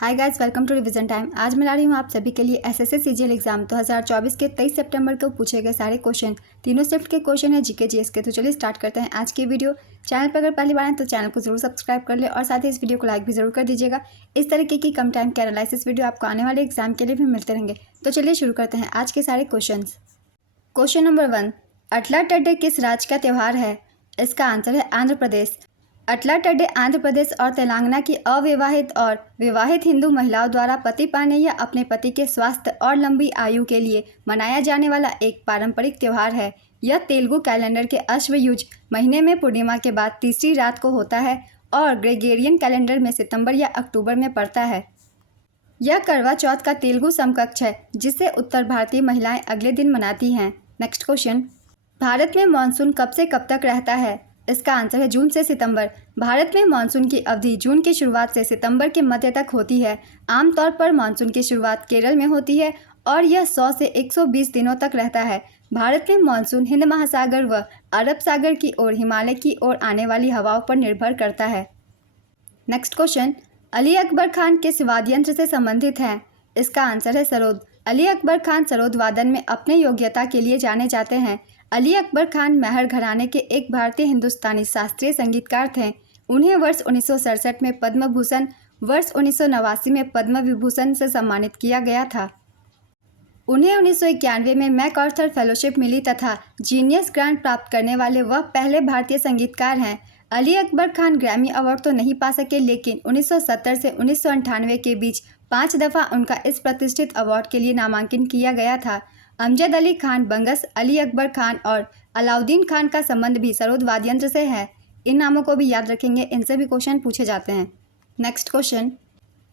Hi guys, welcome to revision time. आज मैं ला रही हूँ आप सभी के लिए एसएससी सीजीएल एग्जाम 2024 के 23 सितंबर को पूछे गए सारे क्वेश्चन। तीनों शिफ्ट के क्वेश्चन है जीके जीएस के। तो चलिए स्टार्ट करते हैं आज की वीडियो। चैनल पर अगर पहली बार हैं तो चैनल को जरूर सब्सक्राइब कर ले और साथ ही इस वीडियो को लाइक भी जरूर कर दीजिएगा। इस तरीके की कम टाइम के एनालिसिस वीडियो आपको आने वाले एग्जाम के लिए भी मिलते रहेंगे। तो चलिए शुरू करते हैं आज के सारे क्वेश्चन। क्वेश्चन नंबर 1, अटला टड्डे किस राज्य का त्यौहार है? इसका आंसर है आंध्र प्रदेश। अटला टड्डे आंध्र प्रदेश और तेलंगाना की अविवाहित और विवाहित हिंदू महिलाओं द्वारा पति पाने या अपने पति के स्वास्थ्य और लंबी आयु के लिए मनाया जाने वाला एक पारंपरिक त्यौहार है। यह तेलुगु कैलेंडर के अश्वयुज महीने में पूर्णिमा के बाद तीसरी रात को होता है और ग्रेगोरियन कैलेंडर में सितंबर या अक्टूबर में पड़ता है। यह करवा चौथ का तेलुगु समकक्ष है जिसे उत्तर भारतीय महिलाएं अगले दिन मनाती हैं। नेक्स्ट क्वेश्चन, भारत में मानसून कब से कब तक रहता है? इसका आंसर है जून से सितंबर। भारत में मानसून की अवधि जून की शुरुआत से सितंबर के मध्य तक होती है। आमतौर पर मानसून की शुरुआत केरल में होती है और यह 100 से 120 दिनों तक रहता है। भारत में मानसून हिंद महासागर व अरब सागर की ओर हिमालय की ओर आने वाली हवाओं पर निर्भर करता है। नेक्स्ट क्वेश्चन, अली अकबर खान किस वाद्य यंत्र से संबंधित हैं? इसका आंसर है सरोद। अली अकबर खान सरोद वादन में अपने योग्यता के लिए जाने जाते हैं। अली अकबर खान मेहर घराने के एक भारतीय हिंदुस्तानी शास्त्रीय संगीतकार थे। उन्हें वर्ष 1967 में पद्म भूषण, वर्ष 1989 में पद्म विभूषण से सम्मानित किया गया था। उन्हें 1991 में मैकआर्थर फेलोशिप मिली तथा जीनियस ग्रांट प्राप्त करने वाले वह पहले भारतीय संगीतकार हैं। अली अकबर खान ग्रैमी अवार्ड तो नहीं पा सके, लेकिन 1970 से 1998 के बीच 5 दफ़ा उनका इस प्रतिष्ठित अवार्ड के लिए नामांकन किया गया था। अमजद अली खान बंगस, अली अकबर खान और अलाउद्दीन खान का संबंध भी सरोद वाद्य यंत्र से है। इन नामों को भी याद रखेंगे, इनसे भी क्वेश्चन पूछे जाते हैं। नेक्स्ट क्वेश्चन,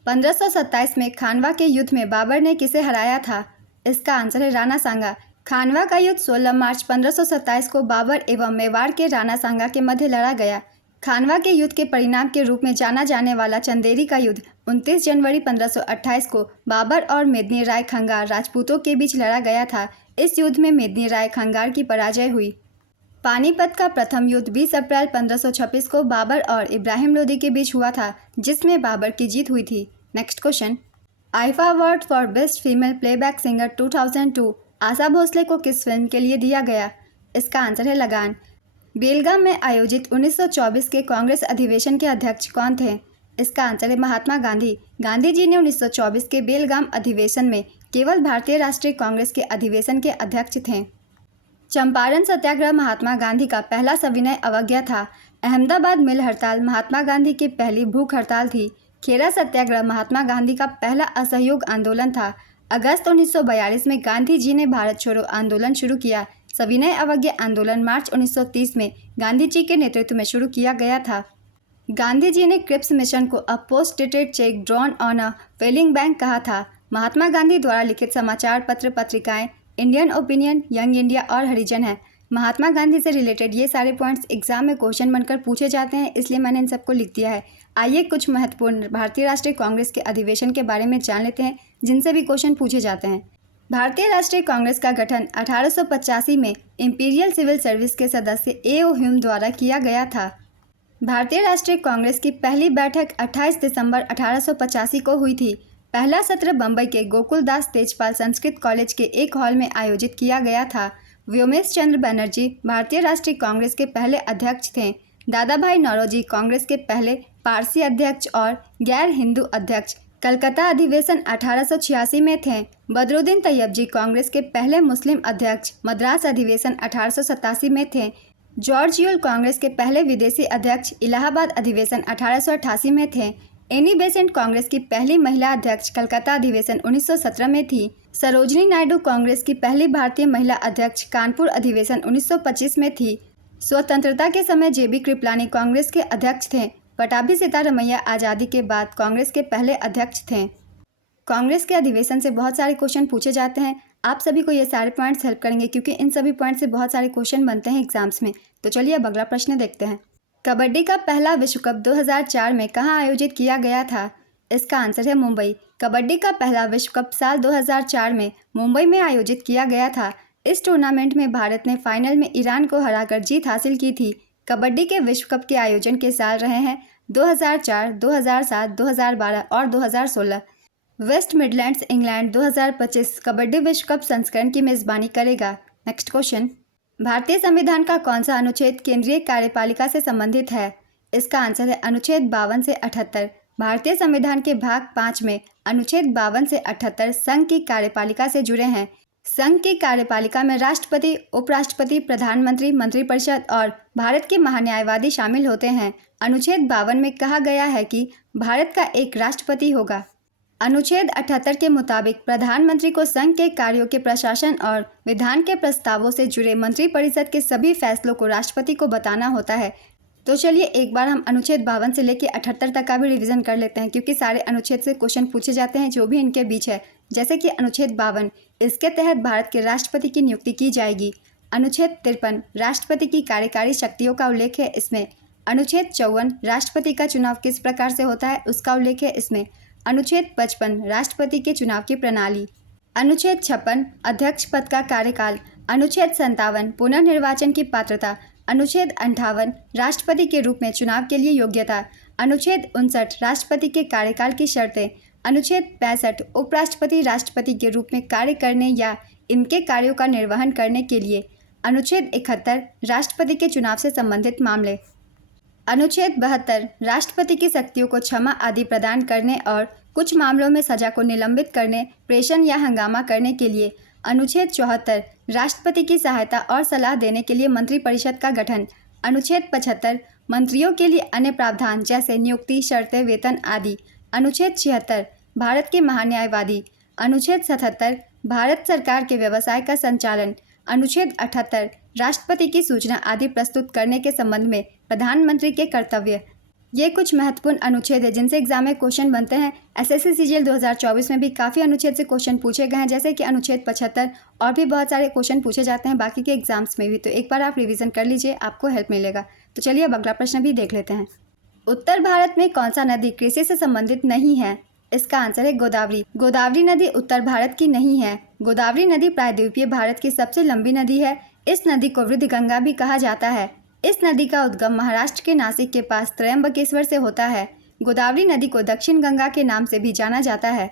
1527 में खानवा के युद्ध में बाबर ने किसे हराया था? इसका आंसर है राणा सांगा। खानवा का युद्ध 16 मार्च 1527 को बाबर एवं मेवाड़ के राणा सांगा के मध्य लड़ा गया। खानवा के युद्ध के परिणाम के रूप में जाना जाने वाला चंदेरी का युद्ध 29 जनवरी 1528 को बाबर और मेदिनी राय खंगार राजपूतों के बीच लड़ा गया था। इस युद्ध में मेदिनी राय खंगार की पराजय हुई। पानीपत का प्रथम युद्ध 20 अप्रैल 1526 को बाबर और इब्राहिम लोदी के बीच हुआ था, जिसमें बाबर की जीत हुई थी। Next question, IIFA award for best female playback singer 2002 Asha Bhosle को किस फिल्म के लिए दिया गया? इसका आंसर है लगान। बेलगाम में आयोजित 1924 के कांग्रेस अधिवेशन के अध्यक्ष कौन थे? इसका आंसर है महात्मा गांधी। गांधी जी ने 1924 के बेलगाम अधिवेशन में केवल भारतीय राष्ट्रीय कांग्रेस के अधिवेशन के अध्यक्ष थे। चंपारण सत्याग्रह महात्मा गांधी का पहला सविनय अवज्ञा था। अहमदाबाद मिल हड़ताल महात्मा गांधी की पहली भूख हड़ताल थी। खेरा सत्याग्रह महात्मा गांधी का पहला असहयोग आंदोलन था। अगस्त 1942 में गांधी जी ने भारत छोड़ो आंदोलन शुरू किया। सविनय अवज्ञा आंदोलन मार्च 1930 में गांधी जी के नेतृत्व में शुरू किया गया था। गांधी जी ने क्रिप्स मिशन को a post dated cheque drawn on a failing bank कहा था। महात्मा गांधी द्वारा लिखित समाचार पत्र पत्रिकाएं इंडियन ओपिनियन, यंग इंडिया और हरिजन है। महात्मा गांधी से रिलेटेड ये सारे पॉइंट्स एग्जाम में क्वेश्चन बनकर पूछे जाते हैं, इसलिए मैंने इन सबको लिख दिया है। आइए कुछ महत्वपूर्ण भारतीय राष्ट्रीय कांग्रेस के अधिवेशन के बारे में जान लेते हैं, जिनसे भी क्वेश्चन पूछे जाते हैं। भारतीय राष्ट्रीय कांग्रेस का गठन 1885 में इंपीरियल सिविल सर्विस के सदस्य ए.ओ. ह्यूम द्वारा किया गया था। भारतीय राष्ट्रीय कांग्रेस की पहली बैठक 28 दिसंबर 1885 को हुई थी। पहला सत्र बम्बई के गोकुलदास तेजपाल संस्कृत कॉलेज के एक हॉल में आयोजित किया गया था। व्योमेश चंद्र बनर्जी भारतीय राष्ट्रीय कांग्रेस के पहले अध्यक्ष थे। दादा भाई नौरोजी कांग्रेस के पहले पारसी अध्यक्ष और गैर हिंदू अध्यक्ष। कलकत्ता अधिवेशन 1886 में थे। बदरुद्दीन तैयबजी कांग्रेस के पहले मुस्लिम अध्यक्ष। मद्रास अधिवेशन 1887 में थे। जॉर्ज यूल कांग्रेस के पहले विदेशी अध्यक्ष। इलाहाबाद अधिवेशन 1888 में थे। एनी बेसेंट कांग्रेस की पहली महिला अध्यक्ष। कलकत्ता अधिवेशन 1917 में थी। सरोजनी नायडू कांग्रेस की पहली भारतीय महिला अध्यक्ष। कानपुर अधिवेशन 1925 में थी। स्वतंत्रता के समय जेबी कृपलानी कांग्रेस के अध्यक्ष थे। पटाभी सीतारमैया आज़ादी के बाद कांग्रेस के पहले अध्यक्ष थे। कांग्रेस के अधिवेशन से बहुत सारे क्वेश्चन पूछे जाते हैं। आप सभी को ये सारे पॉइंट्स हेल्प करेंगे, क्योंकि इन सभी पॉइंट से बहुत सारे क्वेश्चन बनते हैं एग्जाम्स में। तो चलिए अब अगला प्रश्न देखते हैं। कबड्डी का पहला विश्व कप 2004 में कहाँ आयोजित किया गया था? इसका आंसर है मुंबई। कबड्डी का पहला विश्व कप साल 2004 में मुंबई में आयोजित किया गया था। इस टूर्नामेंट में भारत ने फाइनल में ईरान को हराकर जीत हासिल की थी। कबड्डी के विश्व कप के आयोजन के साल रहे हैं 2004, 2007, 2012 और 2016। वेस्ट मिडलैंड्स इंग्लैंड 2025 कबड्डी विश्व कप संस्करण की मेजबानी करेगा। नेक्स्ट क्वेश्चन, भारतीय संविधान का कौन सा अनुच्छेद केंद्रीय कार्यपालिका से संबंधित है? इसका आंसर है अनुच्छेद 52 से 78। भारतीय संविधान के भाग 5 में अनुच्छेद 52 से 78 संघ की कार्यपालिका से जुड़े हैं। संघ की कार्यपालिका में राष्ट्रपति, उपराष्ट्रपति, प्रधानमंत्री, मंत्रिपरिषद और भारत के महान्यायवादी शामिल होते हैं। अनुच्छेद 52 में कहा गया है कि भारत का एक राष्ट्रपति होगा। अनुच्छेद 78 के मुताबिक प्रधानमंत्री को संघ के कार्यों के प्रशासन और विधान के प्रस्तावों से जुड़े मंत्रिपरिषद के सभी फैसलों को राष्ट्रपति को बताना होता है। तो चलिए एक बार हम अनुच्छेद 52 से लेकर 78 तक का भी रिवीजन कर लेते हैं, क्योंकि सारे अनुच्छेद से क्वेश्चन पूछे जाते हैं जो भी इनके बीच है। जैसे कि अनुच्छेद 52, इसके तहत भारत के राष्ट्रपति की नियुक्ति की जाएगी। अनुच्छेद 53 राष्ट्रपति की कार्यकारी शक्तियों का उल्लेख है इसमें। अनुच्छेद 54 राष्ट्रपति का चुनाव किस प्रकार से होता है उसका उल्लेख है इसमें। अनुच्छेद 55 राष्ट्रपति के चुनाव की प्रणाली। अनुच्छेद 56 अध्यक्ष पद का कार्यकाल। अनुच्छेद 57 पुनर्निर्वाचन की पात्रता। अनुच्छेद 58 राष्ट्रपति के रूप में चुनाव के लिए योग्यता। अनुच्छेद 59 राष्ट्रपति के कार्यकाल की शर्तें। अनुच्छेद 65 उपराष्ट्रपति राष्ट्रपति के रूप में कार्य करने या इनके कार्यों का निर्वहन करने के लिए। अनुच्छेद 71 राष्ट्रपति के चुनाव से संबंधित मामले। अनुच्छेद 72 राष्ट्रपति की शक्तियों को क्षमा आदि प्रदान करने और कुछ मामलों में सजा को निलंबित करने, प्रेषण या हंगामा करने के लिए। अनुच्छेद 74 राष्ट्रपति की सहायता और सलाह देने के लिए मंत्रिपरिषद का गठन। अनुच्छेद 75 मंत्रियों के लिए अन्य प्रावधान जैसे नियुक्ति, शर्तें, वेतन आदि। अनुच्छेद 76 भारत के महान्यायवादी। अनुच्छेद 77 भारत सरकार के व्यवसाय का संचालन। अनुच्छेद 78 राष्ट्रपति की सूचना आदि प्रस्तुत करने के संबंध में प्रधानमंत्री के कर्तव्य। ये कुछ महत्वपूर्ण अनुच्छेद है जिनसे एग्जाम में क्वेश्चन बनते हैं। एसएससी सीजीएल 2024 में भी काफ़ी अनुच्छेद से क्वेश्चन पूछे गए हैं, जैसे कि अनुच्छेद 75 और भी बहुत सारे क्वेश्चन पूछे जाते हैं बाकी के एग्जाम्स में भी। तो एक बार आप रिवीजन कर लीजिए, आपको हेल्प मिलेगा। तो चलिए अब अगला प्रश्न भी देख लेते हैं। उत्तर भारत में कौन सा नदी कृषि से संबंधित नहीं है? इसका आंसर है गोदावरी। गोदावरी नदी उत्तर भारत की नहीं है। गोदावरी नदी प्रायद्वीपीय भारत की सबसे लंबी नदी है। इस नदी को वृद्ध गंगा भी कहा जाता है। इस नदी का उद्गम महाराष्ट्र के नासिक के पास त्रयंबकेश्वर से होता है। गोदावरी नदी को दक्षिण गंगा के नाम से भी जाना जाता है।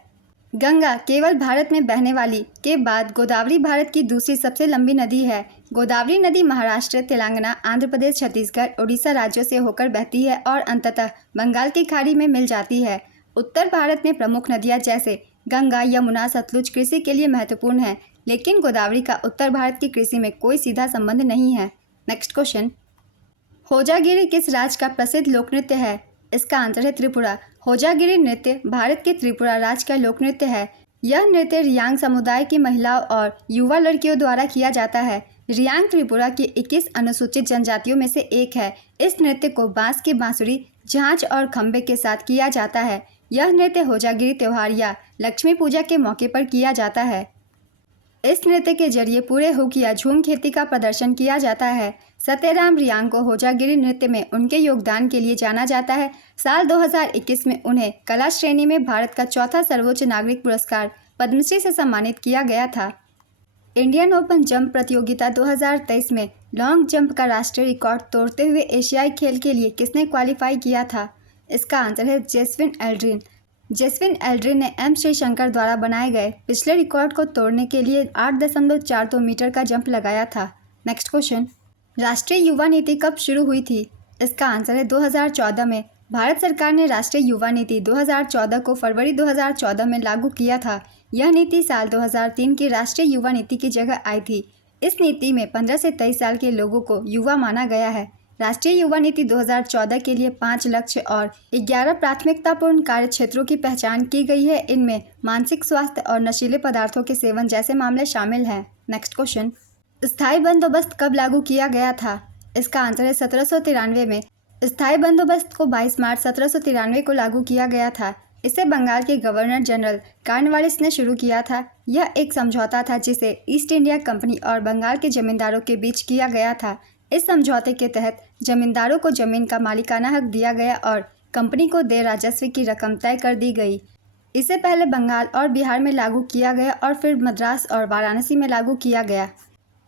गंगा केवल भारत में बहने वाली के बाद गोदावरी भारत की दूसरी सबसे लंबी नदी है। गोदावरी नदी महाराष्ट्र, तेलंगाना, आंध्र प्रदेश, छत्तीसगढ़, उड़ीसा राज्यों से होकर बहती है और अंततः बंगाल की खाड़ी में मिल जाती है। उत्तर भारत में प्रमुख नदियाँ जैसे गंगा, यमुना, सतलुज कृषि के लिए महत्वपूर्ण है, लेकिन गोदावरी का उत्तर भारत की कृषि में कोई सीधा संबंध नहीं है। नेक्स्ट क्वेश्चन, होजागिरी किस राज्य का प्रसिद्ध लोक नृत्य है? इसका आंसर है त्रिपुरा। होजागिरी नृत्य भारत के त्रिपुरा राज्य का लोक नृत्य है। यह नृत्य रियांग समुदाय की महिलाओं और युवा लड़कियों द्वारा किया जाता है। रियांग त्रिपुरा की 21 अनुसूचित जनजातियों में से एक है। इस नृत्य को बांस की बांसुरी, झांझ और खंबे के साथ किया जाता है। यह नृत्य होजागिरी त्योहार या लक्ष्मी पूजा के मौके पर किया जाता है। इस नृत्य के जरिए पूरे हुक या झूम खेती का प्रदर्शन किया जाता है। सत्यराम रियांग को होजागिरी नृत्य में उनके योगदान के लिए जाना जाता है। साल 2021 में उन्हें कला श्रेणी में भारत का चौथा सर्वोच्च नागरिक पुरस्कार पद्मश्री से सम्मानित किया गया था। इंडियन ओपन जंप प्रतियोगिता 2023 में लॉन्ग जंप का राष्ट्रीय रिकॉर्ड तोड़ते हुए एशियाई खेल के लिए किसने क्वालिफाई किया था? इसका आंसर है जेस्विन एल्ड्रिन। जेस्विन एल्ड्रिन ने एम श्रीशंकर द्वारा बनाए गए पिछले रिकॉर्ड को तोड़ने के लिए 8.42 मीटर का जंप लगाया था। नेक्स्ट क्वेश्चन, राष्ट्रीय युवा नीति कब शुरू हुई थी? इसका आंसर है 2014 में। भारत सरकार ने राष्ट्रीय युवा नीति 2014 को फरवरी 2014 में लागू किया था। यह नीति साल 2003 की राष्ट्रीय युवा नीति की जगह आई थी। इस नीति में 15 से 23 साल के लोगों को युवा माना गया है। राष्ट्रीय युवा नीति 2014 के लिए 5 लक्ष्य और 11 प्राथमिकतापूर्ण कार्य क्षेत्रों की पहचान की गई है। इनमें मानसिक स्वास्थ्य और नशीले पदार्थों के सेवन जैसे मामले शामिल हैं। नेक्स्ट क्वेश्चन, स्थायी बंदोबस्त कब लागू किया गया था? इसका आंसर है 1793 में। स्थायी बंदोबस्त को 22 मार्च 1793 को लागू किया गया था। इसे बंगाल के गवर्नर जनरल कॉर्नवालिस ने शुरू किया था। यह एक समझौता था जिसे ईस्ट इंडिया कंपनी और बंगाल के जमींदारों के बीच किया गया था। इस समझौते के तहत जमींदारों को जमीन का मालिकाना हक दिया गया और कंपनी को देय राजस्व की रकम तय कर दी गई। इसे पहले बंगाल और बिहार में लागू किया गया और फिर मद्रास और वाराणसी में लागू किया गया।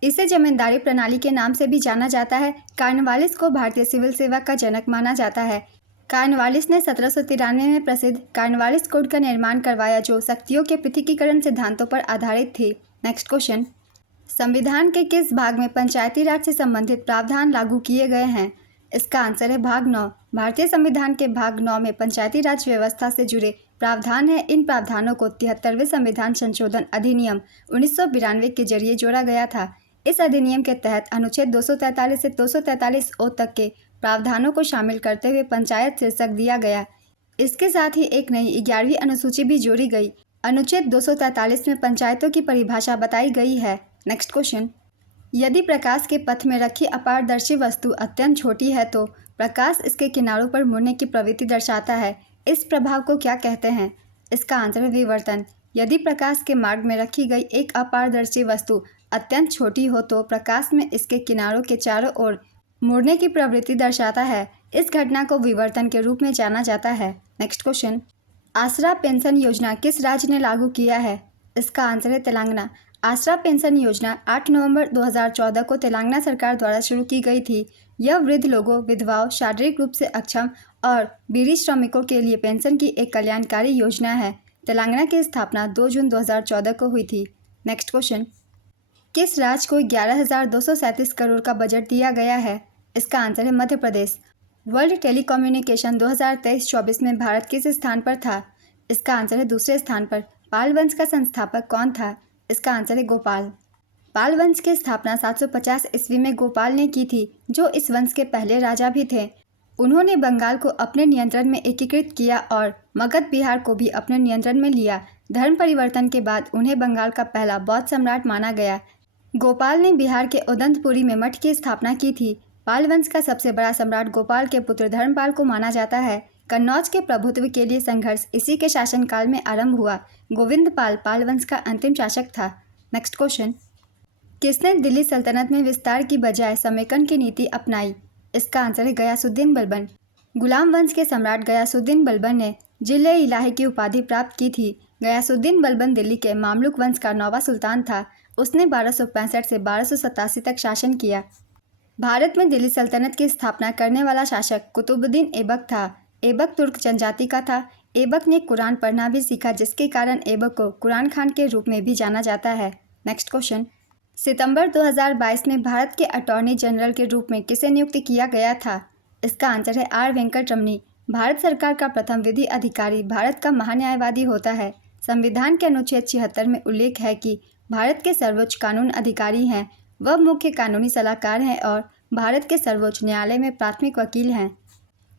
इसे जमींदारी प्रणाली के नाम से भी जाना जाता है। कॉर्नवालिस को भारतीय सिविल सेवा का जनक माना जाता है। कार्नवालिस ने 1793 में प्रसिद्ध कार्नवालिस कोड का निर्माण करवाया जो शक्तियों के पृथकीकरण सिद्धांतों पर आधारित थी। नेक्स्ट क्वेश्चन, संविधान के किस भाग में पंचायती राज से संबंधित प्रावधान लागू किए गए हैं? इसका आंसर है भाग 9। भारतीय संविधान के भाग 9 में पंचायती राज व्यवस्था से जुड़े प्रावधान हैं। इन प्रावधानों को 73वें संविधान संशोधन अधिनियम 1992 के जरिए जोड़ा गया था। इस अधिनियम के तहत अनुच्छेद 243 से 243 ओ तक के प्रावधानों को शामिल करते हुए पंचायत शीर्षक दिया गया। इसके साथ ही एक नई 11वीं अनुसूची भी जोड़ी गई। अनुच्छेद 243 में पंचायतों की परिभाषा बताई गई है। नेक्स्ट क्वेश्चन, यदि प्रकाश के पथ में रखी अपारदर्शी वस्तु अत्यंत छोटी है तो प्रकाश इसके किनारों पर मुड़ने की प्रवृत्ति दर्शाता है। इस प्रभाव को क्या कहते हैं? इसका आंसर है विवर्तन। यदि प्रकाश के मार्ग में रखी गई एक अपारदर्शी वस्तु अत्यंत छोटी हो तो प्रकाश में इसके किनारों के चारों ओर मुड़ने की प्रवृत्ति दर्शाता है। इस घटना को विवर्तन के रूप में जाना जाता है। नेक्स्ट क्वेश्चन, आसरा पेंशन योजना किस राज्य ने लागू किया है? इसका आंसर है तेलंगाना। आसरा पेंशन योजना 8 नवंबर 2014 को तेलंगाना सरकार द्वारा शुरू की गई थी। यह वृद्ध लोगों, विधवाओं, शारीरिक रूप से अक्षम और बीड़ी श्रमिकों के लिए पेंशन की एक कल्याणकारी योजना है। तेलंगाना की स्थापना 2 जून 2014 को हुई थी। नेक्स्ट क्वेश्चन, किस राज्य को 11,237 करोड़ का बजट दिया गया है? इसका आंसर है मध्य प्रदेश। वर्ल्ड टेलीकम्युनिकेशन 2023-24 में भारत किस स्थान पर था? इसका आंसर है दूसरे स्थान पर। पाल वंश का संस्थापक कौन था? इसका आंसर है गोपाल। पाल वंश की स्थापना 750 ईस्वी में गोपाल ने की थी, जो इस वंश के पहले राजा भी थे। उन्होंने बंगाल को अपने नियंत्रण में एकीकृत किया और मगध बिहार को भी अपने नियंत्रण में लिया। धर्म परिवर्तन के बाद उन्हें बंगाल का पहला बौद्ध सम्राट माना गया। गोपाल ने बिहार के उदंतपुरी में मठ की स्थापना की थी। पाल वंश का सबसे बड़ा सम्राट गोपाल के पुत्र धर्मपाल को माना जाता है। कन्नौज के प्रभुत्व के लिए संघर्ष इसी के शासनकाल में आरंभ हुआ। गोविंद पाल वंश का अंतिम शासक था। नेक्स्ट क्वेश्चन, किसने दिल्ली सल्तनत में विस्तार की बजाय समेकन की नीति अपनाई? इसका आंसर है गयासुद्दीन बलबन। गुलाम वंश के सम्राट गयासुद्दीन बलबन ने जिले इलाही की उपाधि प्राप्त की थी। गयासुद्दीन बलबन दिल्ली के मामलुक वंश का 9वां सुल्तान था। उसने 1265 से 1287 तक शासन किया। भारत में दिल्ली सल्तनत की स्थापना करने वाला शासक कुतुबुद्दीन ऐबक था। ऐबक तुर्क जनजाति का था। ऐबक ने कुरान पढ़ना भी सीखा, जिसके कारण ऐबक को कुरान खान के रूप में भी जाना जाता है। नेक्स्ट क्वेश्चन, सितंबर 2022 में भारत के अटॉर्नी जनरल के रूप में किसे नियुक्त किया गया था? इसका आंसर है आर वेंकट रमनी। भारत सरकार का प्रथम विधि अधिकारी भारत का महान्यायवादी होता है। संविधान के अनुच्छेद 76 में उल्लेख है कि भारत के सर्वोच्च कानून अधिकारी हैं। वह मुख्य कानूनी सलाहकार हैं और भारत के सर्वोच्च न्यायालय में प्राथमिक वकील हैं।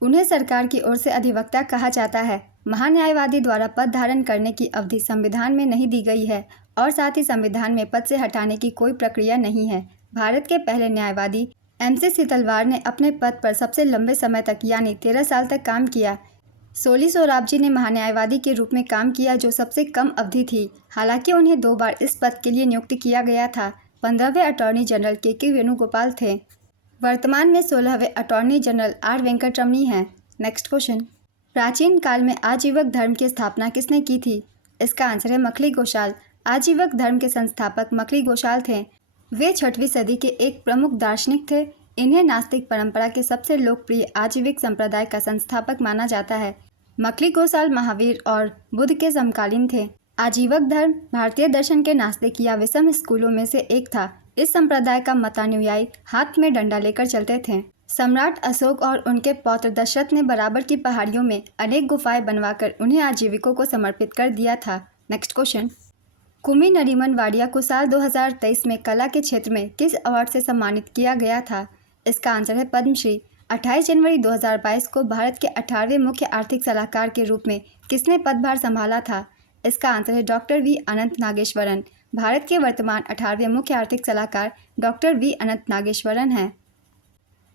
उन्हें सरकार की ओर से अधिवक्ता कहा जाता है। महान्यायवादी द्वारा पद धारण करने की अवधि संविधान में नहीं दी गई है और साथ ही संविधान में पद से हटाने की कोई प्रक्रिया नहीं है। भारत के पहले न्यायवादी MC सीतलवार ने अपने पद पर सबसे लंबे समय तक यानी 13 साल तक काम किया। सोली सोराबजी ने महान्यायवादी के रूप में काम किया, जो सबसे कम अवधि थी। हालांकि उन्हें 2 बार इस पद के लिए नियुक्त किया गया था। 15वें अटॉर्नी जनरल के वेणुगोपाल थे। वर्तमान में 16वें अटॉर्नी जनरल आर वेंकट रमनी हैं। नेक्स्ट क्वेश्चन, प्राचीन काल में आजीवक धर्म की स्थापना किसने की थी? इसका आंसर है मखली गोशाल। आजीवक धर्म के संस्थापक मखली गोशाल थे। वे 6वीं सदी के एक प्रमुख दार्शनिक थे। इन्हें नास्तिक परंपरा के सबसे लोकप्रिय आजीविक संप्रदाय का संस्थापक माना जाता है। मखली गोशाल महावीर और बुद्ध के समकालीन थे। आजीवक धर्म भारतीय दर्शन के नास्तिक या विषम स्कूलों में से एक था। इस संप्रदाय का मतानुयायी हाथ में डंडा लेकर चलते थे। सम्राट अशोक और उनके पौत्र दशरथ ने बराबर की पहाड़ियों में अनेक गुफाएं बनवाकर उन्हें आजीविकों को समर्पित कर दिया था। नेक्स्ट क्वेश्चन, कुमी नरीमन वाडिया को साल 2023 में कला के क्षेत्र में किस अवार्ड से सम्मानित किया गया था? इसका आंसर है पद्मश्री। 28 जनवरी 2022 को भारत के 18वें मुख्य आर्थिक सलाहकार के रूप में किसने पदभार संभाला था? इसका आंसर है डॉक्टर वी अनंत नागेश्वरन। भारत के वर्तमान 18वें मुख्य आर्थिक सलाहकार डॉक्टर वी अनंत नागेश्वरन हैं।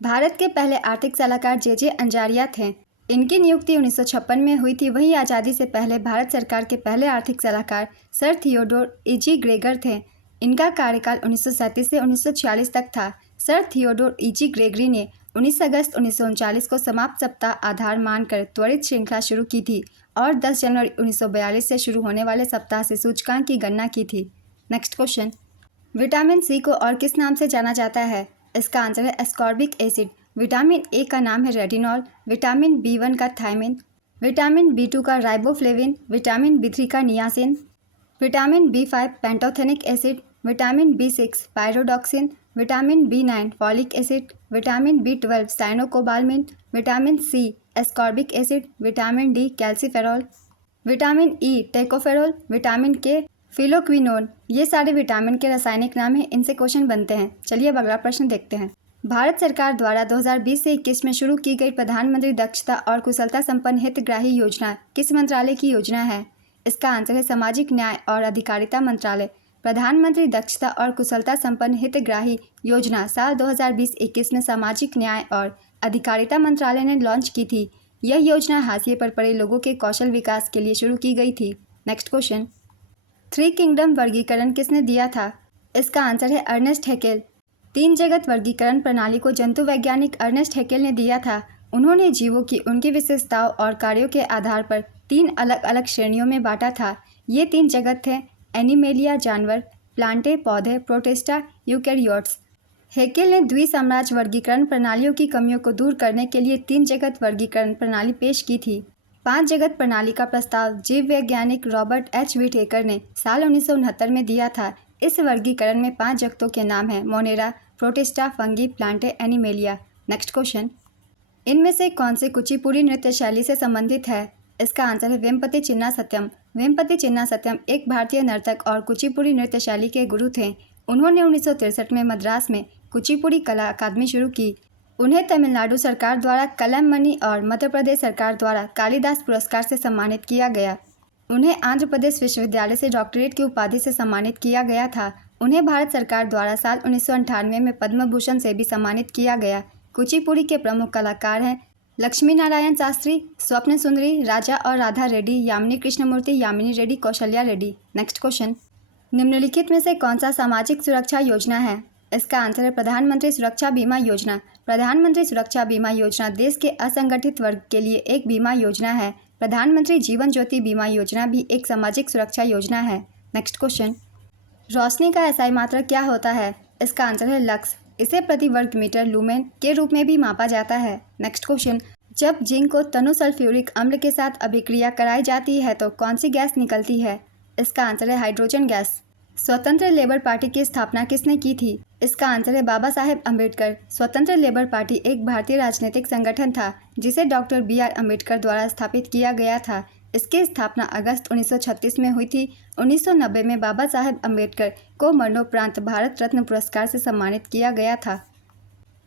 भारत के पहले आर्थिक सलाहकार जे अंजारिया थे। इनकी नियुक्ति 1956 में हुई थी। वहीं आज़ादी से पहले भारत सरकार के पहले आर्थिक सलाहकार सर थियोडोर E.G. ग्रेगर थे। इनका कार्यकाल 1937 से 1946 तक था। Sir Theodore E.G. ग्रेगरी ने 19 अगस्त 1939 को समाप्त सप्ताह आधार मानकर त्वरित श्रृंखला शुरू की थी और 10 जनवरी 1942 से शुरू होने वाले सप्ताह से सूचकांक की गणना की थी। नेक्स्ट क्वेश्चन, विटामिन C को और किस नाम से जाना जाता है? इसका आंसर है एस्कॉर्बिक एसिड। विटामिन ए का नाम है रेटिनॉल, विटामिन B1 का थायमिन, विटामिन B2 का राइबोफ्लेविन, विटामिन B3 का niacin, vitamin B5 pantothenic acid, vitamin B6 pyridoxine, vitamin B9 folic acid, vitamin B12 cyanocobalamin, vitamin C ascorbic acid, vitamin D calciferol, vitamin E tocopherol, vitamin K phylloquinone. ये सारे vitamin के रासायनिक नाम हैं, इनसे question बनते हैं। चलिए अब अगला प्रश्न देखते हैं। भारत सरकार द्वारा 2020 से 21 में शुरू की गई प्रधानमंत्री दक्षता और कुशलता संपन्न हितग्राही योजना किस मंत्रालय की योजना है? इसका आंसर है सामाजिक न्याय और अधिकारिता मंत्रालय। प्रधानमंत्री दक्षता और कुशलता संपन्न हितग्राही योजना साल 2020-21 में सामाजिक न्याय और अधिकारिता मंत्रालय ने लॉन्च की थी। यह योजना हाशिए पर पड़े लोगों के कौशल विकास के लिए शुरू की गई थी। नेक्स्ट क्वेश्चन, 3 किंगडम वर्गीकरण किसने दिया था? इसका आंसर है अर्नेस्ट हैकेल। 3 जगत वर्गीकरण प्रणाली को जंतु वैज्ञानिक अर्नेस्ट हैकेल ने दिया था। उन्होंने जीवों की उनकी विशेषताओं और कार्यों के आधार पर 3 अलग अलग श्रेणियों में बांटा था। ये 3 जगत थे एनिमेलिया जानवर, प्लांटे पौधे, प्रोटिस्टा यूकैरियोट्स। हैकेल ने द्विसाम्राज्य वर्गीकरण प्रणालियों की कमियों को दूर करने के लिए 3 जगत वर्गीकरण प्रणाली पेश की थी। 5 जगत प्रणाली का प्रस्ताव जीव वैज्ञानिक रॉबर्ट एच व्हिटेकर ने साल 1969 में दिया था। इस वर्गीकरण में 5 जगतों के नाम हैं Monera, protista, fungi, Plantae, animalia. Next question, इनमें से कौन से कुचिपुड़ी नृत्य शैली से संबंधित है? इसका आंसर है वेम्पति चिन्ना सत्यम। वेम्पति चिन्ना सत्यम एक भारतीय नर्तक और कुचिपुड़ी नृत्य शैली के गुरु थे। उन्होंने 1963 में मद्रास में कुचिपुड़ी कला अकादमी शुरू की। उन्हें तमिलनाडु सरकार द्वारा कलैमणि और मध्य प्रदेश सरकार द्वारा कालिदास पुरस्कार से सम्मानित किया गया। उन्हें आंध्र प्रदेश विश्वविद्यालय से डॉक्टरेट की उपाधि से सम्मानित किया गया था। उन्हें भारत सरकार द्वारा साल 1998 में पद्म भूषण से भी सम्मानित किया गया। कुचिपुड़ी के प्रमुख कलाकार हैं लक्ष्मी नारायण शास्त्री, स्वप्न सुंदरी, राजा और राधा रेड्डी, यामिनी कृष्णमूर्ति, यामिनी रेड्डी, कौशल्या रेड्डी। नेक्स्ट क्वेश्चन, निम्नलिखित में से कौन सा सामाजिक सुरक्षा योजना है? इसका आंसर है प्रधानमंत्री सुरक्षा बीमा योजना। प्रधानमंत्री सुरक्षा बीमा योजना देश के असंगठित वर्ग के लिए एक बीमा योजना है। प्रधानमंत्री जीवन ज्योति बीमा योजना भी एक सामाजिक सुरक्षा योजना है। नेक्स्ट क्वेश्चन, रोशनी का एसआई मात्रक क्या होता है? इसका आंसर है लक्स। इसे प्रति वर्ग मीटर लूमेन के रूप में भी मापा जाता है। नेक्स्ट क्वेश्चन, जब जिंक को तनु सल्फ्यूरिक अम्ल के साथ अभिक्रिया कराई जाती है तो कौन सी गैस निकलती है? इसका आंसर है हाइड्रोजन गैस। स्वतंत्र लेबर पार्टी की स्थापना किसने की थी? इसका आंसर है बाबा साहेब अम्बेडकर। स्वतंत्र लेबर पार्टी एक भारतीय राजनीतिक संगठन था जिसे डॉक्टर BR अम्बेडकर द्वारा स्थापित किया गया था। इसकी स्थापना अगस्त 1936 में हुई थी। 1990 में बाबा साहेब अम्बेडकर को मरणोपरांत भारत रत्न पुरस्कार से सम्मानित किया गया था।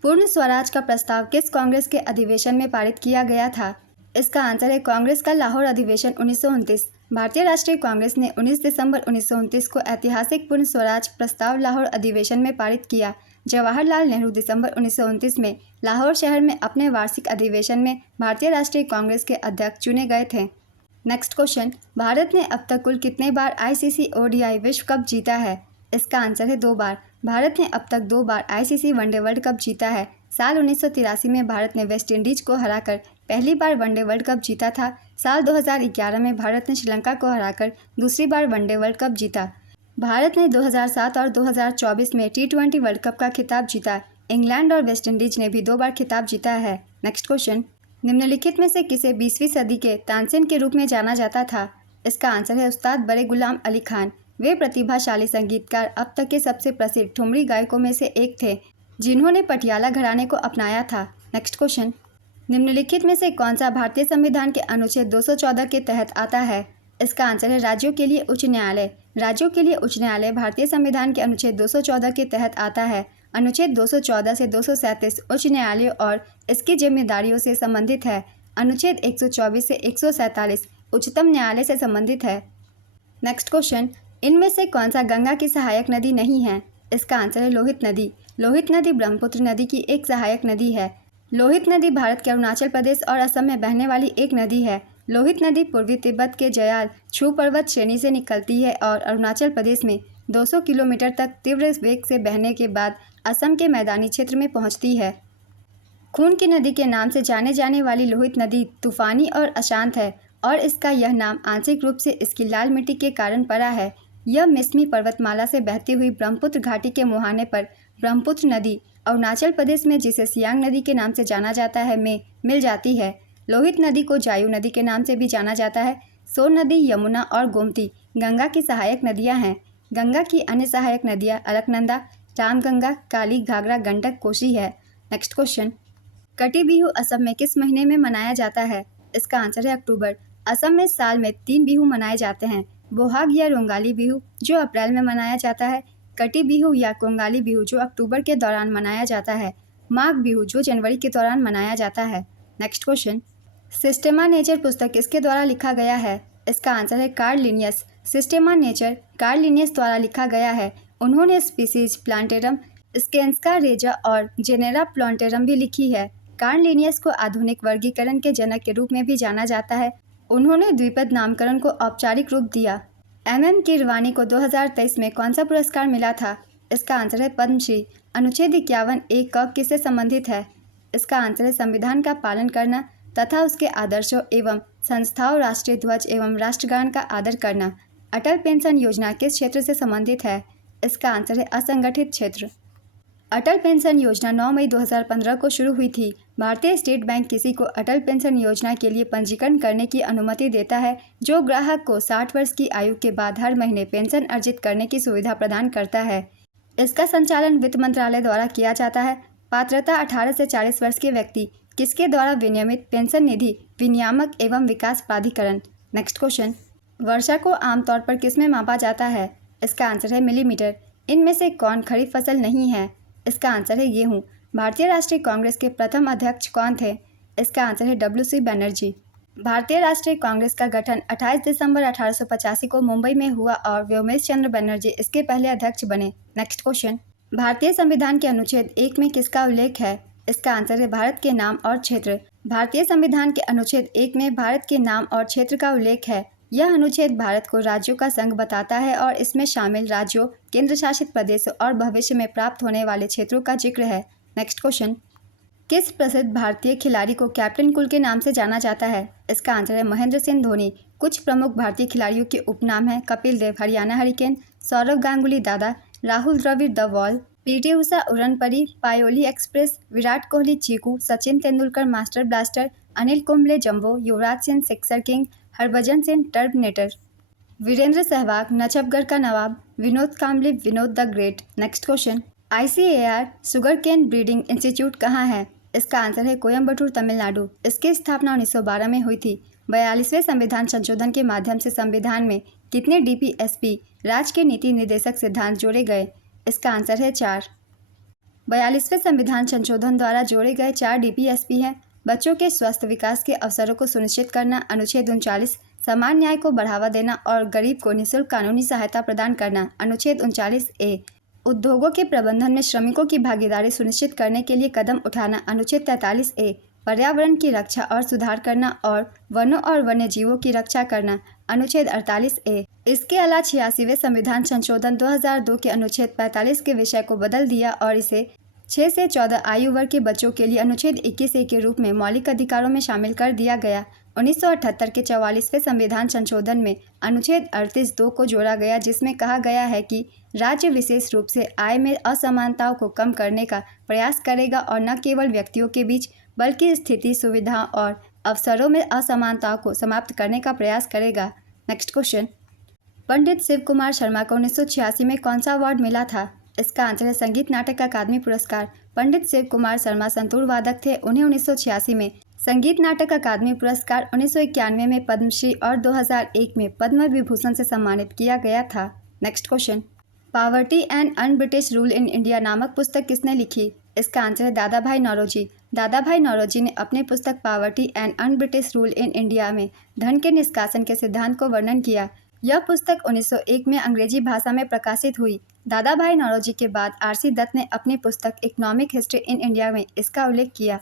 पूर्ण स्वराज का प्रस्ताव किस कांग्रेस के अधिवेशन में पारित किया गया था? इसका आंसर है कांग्रेस का लाहौर अधिवेशन 1929। भारतीय राष्ट्रीय कांग्रेस ने 19 दिसंबर 1929 को ऐतिहासिक पूर्ण स्वराज प्रस्ताव लाहौर अधिवेशन में पारित किया। जवाहरलाल नेहरू दिसंबर 1929 में लाहौर शहर में अपने वार्षिक अधिवेशन में भारतीय राष्ट्रीय कांग्रेस के अध्यक्ष चुने गए थे। नेक्स्ट क्वेश्चन, भारत ने अब तक कुल कितने बार ICC ODI विश्व कप जीता है? इसका आंसर है 2 बार। भारत ने अब तक 2 बार ICC वनडे वर्ल्ड कप जीता है। साल 1983 में भारत ने वेस्ट इंडीज को हराकर पहली बार वनडे वर्ल्ड कप जीता था। साल 2011 में भारत ने श्रीलंका को हराकर दूसरी बार वनडे वर्ल्ड कप जीता। भारत ने 2007 और 2024 में T20 वर्ल्ड कप का खिताब जीता। इंग्लैंड और वेस्ट इंडीज ने भी 2 बार खिताब जीता है। नेक्स्ट क्वेश्चन, निम्नलिखित में से किसे 20वीं सदी के तानसेन के रूप में जाना जाता था? इसका आंसर है उस्ताद बड़े गुलाम अली खान। वे प्रतिभाशाली संगीतकार, अब तक के सबसे प्रसिद्ध ठुमरी गायकों में से एक थे जिन्होंने पटियाला घराने को अपनाया था। नेक्स्ट क्वेश्चन, निम्नलिखित में से कौन सा भारतीय संविधान के अनुच्छेद 214 के तहत आता है? इसका आंसर है राज्यों के लिए उच्च न्यायालय। राज्यों के लिए उच्च न्यायालय भारतीय संविधान के अनुच्छेद 214 के तहत आता है। अनुच्छेद 214 से 237 उच्च न्यायालयों और इसकी जिम्मेदारियों से संबंधित है। अनुच्छेद 124 से 147 उच्चतम न्यायालय से संबंधित है। नेक्स्ट क्वेश्चन, इनमें से कौन सा गंगा की सहायक नदी नहीं है? इसका आंसर है लोहित नदी। लोहित नदी ब्रह्मपुत्र नदी की एक सहायक नदी है। लोहित नदी भारत के अरुणाचल प्रदेश और असम में बहने वाली एक नदी है। लोहित नदी पूर्वी तिब्बत के जयाल छू पर्वत श्रेणी से निकलती है और अरुणाचल प्रदेश में 200 किलोमीटर तक तीव्र वेग से बहने के बाद असम के मैदानी क्षेत्र में पहुंचती है। खून की नदी के नाम से जाने जाने वाली लोहित नदी तूफानी और अशांत है और इसका यह नाम आंशिक रूप से इसकी लाल मिट्टी के कारण पड़ा है। यह मिस्मी पर्वतमाला से बहती हुई ब्रह्मपुत्र घाटी के मुहाने पर ब्रह्मपुत्र नदी अरुणाचल प्रदेश में जिसे सियांग नदी के नाम से जाना जाता है में मिल जाती है। लोहित नदी को जायु नदी के नाम से भी जाना जाता है। सोन नदी, यमुना और गोमती गंगा की सहायक नदियां हैं। गंगा की अन्य सहायक नदियां अलकनंदा, रामगंगा, काली, घाघरा, गंडक, कोसी है। नेक्स्ट क्वेश्चन, कटी बिहू असम में किस महीने में मनाया जाता है? इसका आंसर है अक्टूबर। असम में साल में 3 बिहू मनाए जाते हैं। बोहाग या रोंगाली बिहू जो अप्रैल में मनाया जाता है। कटी बिहू या कोंगाली बिहू जो अक्टूबर के दौरान मनाया जाता है। माघ बिहू जो जनवरी के दौरान मनाया जाता है। नेक्स्ट क्वेश्चन, सिस्टेमा नेचर पुस्तक किसके द्वारा लिखा गया है? इसका आंसर है Carl Linnaeus. Systema Naturae Carl Linnaeus द्वारा लिखा गया है। उन्होंने स्पीसीज प्लांटेरम, स्केंस्का रेजा और जेनेरा प्लांटेरम भी लिखी है। कार्ल लिनियस को आधुनिक वर्गीकरण के जनक के रूप में भी जाना जाता है। उन्होंने द्विपद नामकरण को औपचारिक रूप दिया। MM कीरवानी को 2023 में कौन सा पुरस्कार मिला था? इसका आंसर है पद्मश्री। अनुच्छेद 51A कब किससे संबंधित है? इसका आंसर है संविधान का पालन करना तथा उसके आदर्शों एवं संस्थाओं, राष्ट्रीय ध्वज एवं राष्ट्रगान का आदर करना। अटल पेंशन योजना किस क्षेत्र से संबंधित है? इसका आंसर है असंगठित क्षेत्र। अटल पेंशन योजना 9 मई 2015 को शुरू हुई थी। भारतीय स्टेट बैंक किसी को अटल पेंशन योजना के लिए पंजीकरण करने की अनुमति देता है जो ग्राहक को 60 वर्ष की आयु के बाद हर महीने पेंशन अर्जित करने की सुविधा प्रदान करता है। इसका संचालन वित्त मंत्रालय द्वारा किया जाता है। पात्रता 18 से 40 वर्ष के व्यक्ति किसके द्वारा विनियमित पेंशन निधि विनियामक एवं विकास प्राधिकरण। नेक्स्ट क्वेश्चन, वर्षा को आमतौर पर किस में मापा जाता है? इसका आंसर है मिलीमीटर। इनमें से कौन खरीफ फसल नहीं है? इसका आंसर है गेहूँ। भारतीय राष्ट्रीय कांग्रेस के प्रथम अध्यक्ष कौन थे? इसका आंसर है WC बनर्जी। भारतीय राष्ट्रीय कांग्रेस का गठन 28 दिसंबर 1885 को मुंबई में हुआ और व्योमेश चंद्र बनर्जी इसके पहले अध्यक्ष बने। नेक्स्ट क्वेश्चन, भारतीय संविधान के अनुच्छेद 1 में किसका उल्लेख है? इसका आंसर है भारत के नाम और क्षेत्र। भारतीय संविधान के अनुच्छेद 1 में भारत के नाम और क्षेत्र का उल्लेख है। यह अनुच्छेद भारत को राज्यों का संघ बताता है और इसमें शामिल राज्यों, केंद्र शासित प्रदेशों और भविष्य में प्राप्त होने वाले क्षेत्रों का जिक्र है। नेक्स्ट क्वेश्चन, किस प्रसिद्ध भारतीय खिलाड़ी को कैप्टन कूल के नाम से जाना जाता है? इसका आंसर है महेंद्र सिंह धोनी। कुछ प्रमुख भारतीय खिलाड़ियों के उपनाम हैं Kapil Dev Haryana hurricane, Sourav Ganguly Dada, Rahul Dravid the wall, PT Usha उड़न परी, Payyoli express, Virat Kohli Cheeku, Sachin Tendulkar master blaster, Anil Kumble jumbo, Yuvraj Singh sixer king, Harbhajan Singh turbanator, Virender Sehwag Najafgarh का नवाब, Vinod Kambli Vinod the great. Next question, ICAR sugar cane breeding institute कहाँ है? इसका आंसर है कोयम्बटूर, तमिलनाडु। इसकी स्थापना 1912 में हुई थी। 42वें संविधान संशोधन के माध्यम से संविधान में कितने DPSP राज्य के नीति निर्देशक सिद्धांत जोड़े गए? इसका आंसर है 4। 42वें संविधान संशोधन द्वारा जोड़े गए 4 DPSP हैं। बच्चों के स्वस्थ विकास के अवसरों को सुनिश्चित करना, अनुच्छेद 39, समान न्याय को बढ़ावा देना और गरीब को निःशुल्क कानूनी सहायता प्रदान करना, अनुच्छेद 39A, उद्योगों के प्रबंधन में श्रमिकों की भागीदारी सुनिश्चित करने के लिए कदम उठाना, अनुच्छेद 43A, पर्यावरण की रक्षा और सुधार करना और वनों और वन्य जीवों की रक्षा करना, अनुच्छेद 48A। इसके अलावा 86वें संविधान संशोधन 2002 के अनुच्छेद 45 के विषय को बदल दिया और इसे 6 से 14 आयु वर्ग के बच्चों के लिए अनुच्छेद 21A के रूप में मौलिक अधिकारों में शामिल कर दिया गया। 1978 के 44वें संविधान संशोधन में अनुच्छेद 38(2) को जोड़ा गया, जिसमें कहा गया है कि राज्य विशेष रूप से आय में असमानताओं को कम करने का प्रयास करेगा और न केवल व्यक्तियों के बीच बल्कि स्थिति, सुविधाओं और अवसरों में असमानताओं को समाप्त करने का प्रयास करेगा। नेक्स्ट क्वेश्चन, पंडित शिव कुमार शर्मा को 1986 में कौन सा अवार्ड मिला था? इसका आंसर है संगीत नाटक अकादमी पुरस्कार। पंडित शिव कुमार शर्मा संतूर वादक थे। उन्हें 1986 में संगीत नाटक अकादमी पुरस्कार, 1991 में पद्मश्री और 2001 में पद्म विभूषण से सम्मानित किया गया था। Next question, poverty and un British rule in India नामक पुस्तक किसने लिखी? इसका आंसर है दादा भाई नौरोजी। दादा भाई नौरोजी ने अपनी पुस्तक poverty and un British rule in India में धन के निष्कासन के सिद्धांत को वर्णन किया। यह पुस्तक 1901 में अंग्रेजी भाषा में प्रकाशित हुई। दादा भाई नौरोजी के बाद RC दत्त ने अपनी पुस्तक इकोनॉमिक हिस्ट्री इन इंडिया में इसका उल्लेख किया।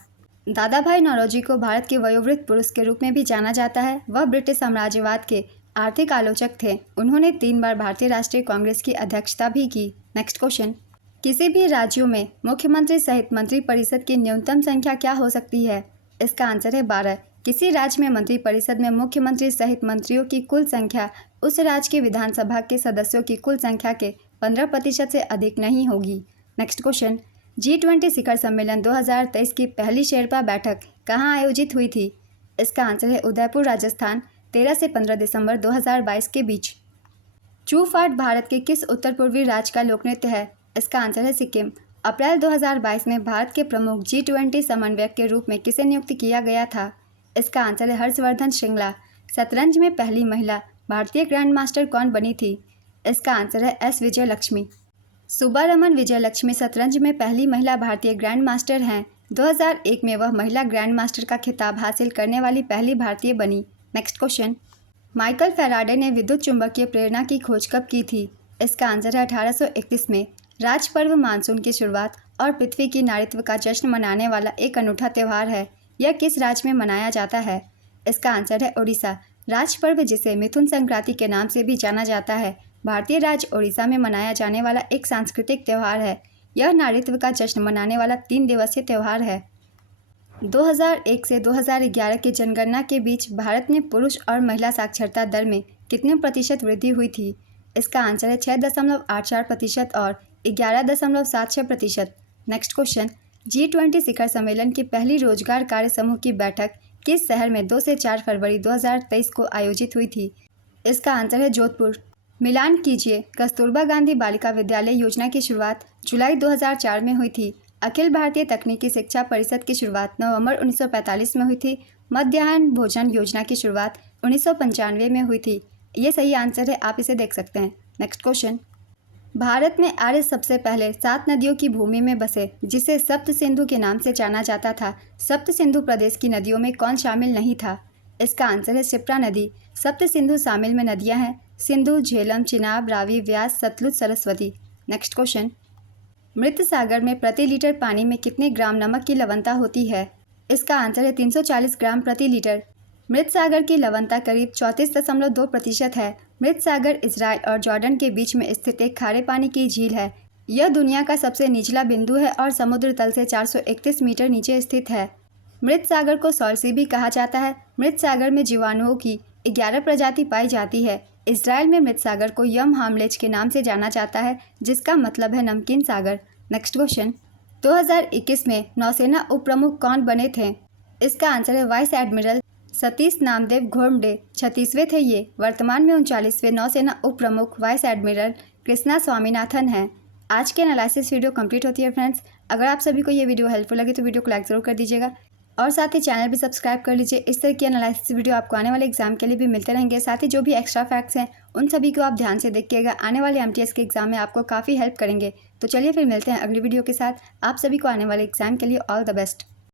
दादा भाई नौरोजी को भारत के वयोवृद्ध पुरुष के रूप में भी जाना जाता है। वह ब्रिटिश साम्राज्यवाद के आर्थिक आलोचक थे। उन्होंने 3 बार भारतीय राष्ट्रीय कांग्रेस की अध्यक्षता भी की। नेक्स्ट क्वेश्चन, किसी भी राज्यों में मुख्यमंत्री सहित मंत्रिपरिषद की न्यूनतम संख्या क्या हो सकती है? इसका आंसर है 12। किसी राज्य में मंत्रिपरिषद में मुख्यमंत्री सहित मंत्रियों की कुल संख्या उस राज्य की विधानसभा के सदस्यों की कुल संख्या के 15% से अधिक नहीं होगी। नेक्स्ट क्वेश्चन, G20 शिखर सम्मेलन 2023 की पहली शेरपा बैठक कहाँ आयोजित हुई थी? इसका आंसर है उदयपुर, राजस्थान, 13 से 15 दिसंबर 2022 के बीच। चूफाट भारत के किस उत्तर पूर्वी राज्य का लोकनृत्य है? इसका आंसर है सिक्किम। अप्रैल 2022 में भारत के प्रमुख G20 समन्वयक के रूप में किसे नियुक्त किया गया था? इसका आंसर है हर्षवर्धन श्रृंगला। शतरंज में पहली महिला भारतीय ग्रैंड मास्टर कौन बनी थी? इसका आंसर है एस विजयलक्ष्मी। सुब्बारमन विजयलक्ष्मी शतरंज में पहली महिला भारतीय ग्रैंड मास्टर हैं। 2001 में वह महिला ग्रैंड मास्टर का खिताब हासिल करने वाली पहली भारतीय बनी। नेक्स्ट क्वेश्चन, माइकल फैराडे ने विद्युत चुंबकीय प्रेरणा की खोज कब की थी? इसका आंसर है 1831 में। राज पर्व मानसून की शुरुआत और पृथ्वी की नारीत्व का जश्न मनाने वाला एक अनूठा त्यौहार है। यह किस राज्य में मनाया जाता है? इसका आंसर है ओडिशा। राज पर्व, जिसे मिथुन संक्रांति के नाम से भी जाना जाता है, भारतीय राज्य ओडिशा में मनाया जाने वाला एक सांस्कृतिक त्यौहार है। यह नारीत्व का जश्न मनाने वाला 3 दिवसीय त्यौहार है। 2001 से 2011 की जनगणना के बीच भारत में पुरुष और महिला साक्षरता दर में कितने प्रतिशत वृद्धि हुई थी? इसका आंसर है 6.84% और 11.76%। नेक्स्ट क्वेश्चन, G20 शिखर सम्मेलन की पहली रोजगार कार्य समूह की बैठक किस शहर में 2 से 4 फरवरी 2023 को आयोजित हुई थी? इसका आंसर है जोधपुर। मिलान कीजिए, कस्तूरबा गांधी बालिका विद्यालय योजना की शुरुआत जुलाई 2004 में हुई थी। अखिल भारतीय तकनीकी शिक्षा परिषद की शुरुआत नवंबर 1945 में हुई थी। मध्याह्न भोजन योजना की शुरुआत 1995 में हुई थी। ये सही आंसर है, आप इसे देख सकते हैं। नेक्स्ट क्वेश्चन, भारत में आर्य सबसे पहले 7 नदियों की भूमि में बसे, जिसे सप्त सिंधु के नाम से जाना जाता था। सप्त सिंधु प्रदेश की नदियों में कौन शामिल नहीं था? इसका आंसर है शिप्रा नदी। सप्त सिंधु शामिल में नदियां हैं सिंधु, झेलम, चिनाब, रावी, व्यास, सतलुज, सरस्वती। नेक्स्ट क्वेश्चन, मृत सागर में प्रति लीटर पानी में कितने ग्राम नमक की लवणता होती है? इसका आंसर है 340 ग्राम प्रति लीटर। मृत सागर की लवणता करीब 34.2% है। मृत सागर इजराइल और जॉर्डन के बीच में स्थित एक खारे पानी की झील है। यह दुनिया का सबसे निचला बिंदु है और समुद्र तल से 431 मीटर नीचे स्थित है। मृत सागर को सॉल्ट सी भी कहा जाता है। मृत सागर में जीवाणुओं की 11 प्रजाति पाई जाती है। इजराइल में मृत सागर को यम हामलेज के नाम से जाना जाता है, जिसका मतलब है नमकीन सागर। नेक्स्ट क्वेश्चन, 2021 में नौसेना उप प्रमुख कौन बने थे? इसका आंसर है वाइस एडमिरल सतीश नामदेव घोरमडे। 36वें थे ये। वर्तमान में 39वें नौसेना उप प्रमुख वाइस एडमिरल कृष्णा स्वामीनाथन हैं। आज के एनालिसिस वीडियो कंप्लीट होती है फ्रेंड्स। अगर आप सभी को ये वीडियो हेल्पफुल लगे तो वीडियो को लाइक ज़रूर कर दीजिएगा और साथ ही चैनल भी सब्सक्राइब कर लीजिए। इस तरह की एनालिसिस वीडियो आपको आने वाले एग्जाम के लिए भी मिलते रहेंगे। साथ ही जो भी एक्स्ट्रा फैक्ट्स हैं उन सभी को आप ध्यान से देखिएगा, आने वाले MTS के एग्जाम में आपको काफ़ी हेल्प करेंगे। तो चलिए फिर मिलते हैं अगली वीडियो के साथ। आप सभी को आने वाले एग्जाम के लिए ऑल द बेस्ट।